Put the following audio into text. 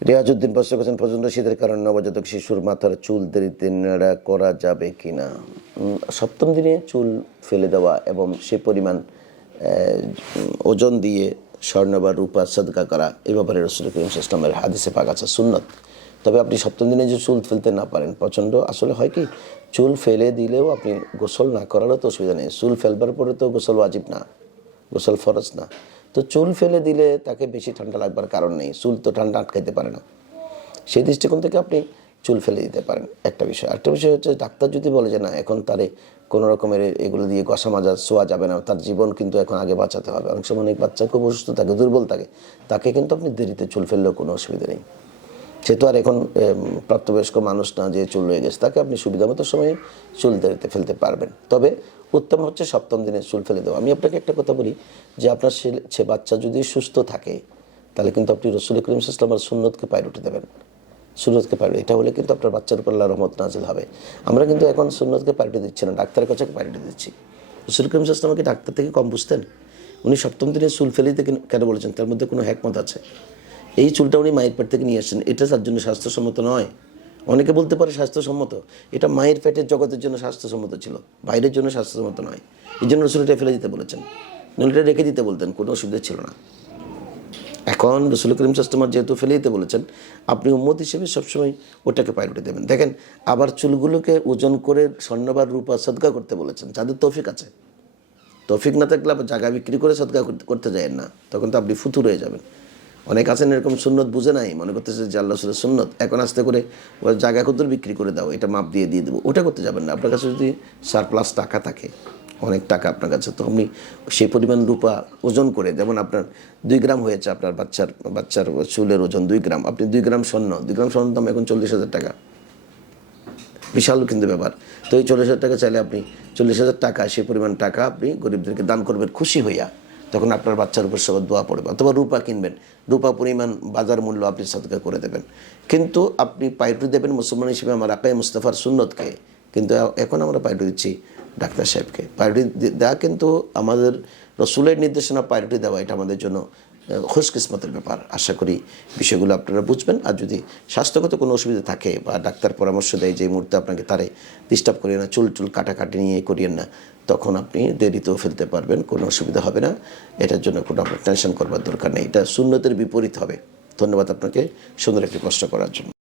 রিয়াজউদ্দিন প্রশ্ন করেছেন, প্রচণ্ড শীতের কারণে নবজাতক শিশুর মাথার চুল দেরিতে নেড়া করা যাবে কি না সপ্তম দিনে চুল ফেলে দেওয়া এবং সে পরিমাণ ওজন দিয়ে স্বর্ণ বা রূপা সদকা করা এই ব্যাপারে রসুল করিম ইসলামের হাদিসে পাক আছে, সুন্নত। তবে আপনি সপ্তম দিনে যে চুল ফেলতে না পারেন, প্রচণ্ড আসলে হয় কি, চুল ফেলে দিলেও আপনি গোসল না করারও তো অসুবিধা নেই। চুল ফেলবার পরে তো গোসল ওয়াজিব না, গোসল ফরজ না। তো চুল ফেলে দিলে তাকে বেশি ঠান্ডা লাগবার কারণ নেই। চুল তো ঠান্ডা আটকাইতে পারে না। সেই দৃষ্টিকোণ থেকে আপনি চুল ফেলে দিতে পারেন। একটা বিষয়। একটা বিষয় হচ্ছে, ডাক্তার যদি বলে যে, না, এখন তারে কোনো রকমের এগুলো দিয়ে কষা মাজা শোয়া যাবে না, তার জীবন কিন্তু এখন আগে বাঁচাতে হবে। অনেক সময় অনেক বাচ্চা খুব অসুস্থ থাকে, দুর্বল থাকে। তাকে কিন্তু আপনি দেরিতে চুল ফেললেও কোনো অসুবিধা নেই। সে তো আর এখন প্রাপ্তবয়স্ক মানুষ না যে চুল রয়ে গেছে, তাকে আপনি সুবিধা মতো সময়ে চুল দেরিতে ফেলতে পারবেন। তবে উত্তম হচ্ছে সপ্তম দিনে চুল ফেলে দেওয়া। আমি আপনাকে একটা কথা বলি, যে আপনার সে বাচ্চা যদি সুস্থ থাকে, তাহলে কিন্তু আপনি রসুল করিম ইসলামের সুন্নতকে পাইরুটে দেবেন। সুন্নতকে পাইরুটে এটা হলে কিন্তু আপনার বাচ্চার উপর আল্লাহ রহমত নাজিল হবে। আমরা কিন্তু এখন সুন্নতকে পাইরুটে দিচ্ছি না, ডাক্তারের কাছে পাল্টে দিচ্ছি। রসুল করিম ইসলামকে ডাক্তার থেকে কম বুঝতেন? উনি সপ্তম দিনে চুল ফেলে দিতে কেন- কেন বলেছেন? তার মধ্যে কোনো হ্যাকমত আছে? এই চুলটা উনি মায়ের পেট থেকে নিয়ে আসছেন এটা তার জন্য স্বাস্থ্যসম্মত নয়। অনেকে বলতে পারে স্বাস্থ্যসম্মত। এটা মায়ের পেটের জগতের জন্য স্বাস্থ্যসম্মত ছিল। বাইরের জন্য স্বাস্থ্যসম্মত নয়। এই জন্য রসুল এটা ফেলে দিতে বলেছেন। নইলে এটা রেখে দিতে বলতেন, কোনো অসুবিধা ছিল না। এখন রসুল করিম সাস্টমার যেহেতু ফেলে দিতে বলেছেন, আপনি উম্মত হিসেবে সবসময় ওটাকে পাইরুটে দেবেন। দেখেন, আবার চুলগুলোকে ওজন করে স্বর্ণবার রূপা সদকা করতে বলেছেন। যাদের তৌফিক আছে। তৌফিক না থাকলে আবার জায়গা বিক্রি করে সদকা করতে যায় না। তখন তো আপনি ফুতু রয়ে যাবেন। অনেক আছেন এরকম সুন্নত বুঝে নাই, মনে করতেছে যে আল্লাহ রসুলের সুন্নত। এখন আস্তে করে জায়গা কুতুর বিক্রি করে দাও, এটা মাপ দিয়ে দিয়ে দেবো। ওটা করতে যাবেন না। আপনার কাছে যদি সারপ্লাস টাকা থাকে, অনেক টাকা আপনার কাছে, তো আপনি সেই পরিমাণ রূপা ওজন করে, যেমন আপনার দুই গ্রাম হয়েছে আপনার বাচ্চার বাচ্চার চুলের ওজন দুই গ্রাম, আপনি দুই গ্রাম স্বর্ণ, দুই গ্রাম স্বর্ণ দাম এখন চল্লিশ হাজার টাকা। বিশাল কিন্তু ব্যাপার। তো এই চল্লিশ হাজার টাকা চাইলে আপনি চল্লিশ হাজার টাকা সেই পরিমাণ টাকা আপনি গরিবদেরকে দান করবেন, খুশি হইয়া। তখন আপনার বাচ্চার উপর সব দোয়া পড়বে অথবা রূপা কিনবেন। রূপা পরিমাণ বাজার মূল্য আপনি সদকা করে দেবেন। কিন্তু আপনি পাইটু দেবেন মুসলমান হিসেবে আমার আকাই মুস্তাফার সুন্নতকে। কিন্তু এখন আমরা পাইটু দিচ্ছি ডাক্তার সাহেবকে। পাইরুটি দেওয়া কিন্তু আমাদের রসুলের নির্দেশনা পাইরুটি দেওয়া, এটা আমাদের জন্য খুশকিসমতের ব্যাপার। আশা করি বিষয়গুলো আপনারা বুঝবেন। আর যদি স্বাস্থ্যগত কোনো অসুবিধা থাকে বা ডাক্তার পরামর্শ দেয় যে মুহূর্তে আপনাকে তারে ডিস্টার্ব করিয়ে না, চুল চুল কাটাকাটি নিয়ে করিয়েন না তখন আপনি দেরিতেও ফেলতে পারবেন, কোনো অসুবিধা হবে না। এটার জন্য কোনো আপনার টেনশন করবার দরকার নেই। এটা শূন্যতের বিপরীত হবে। ধন্যবাদ আপনাকে সুন্দর একটি প্রশ্ন করার জন্য।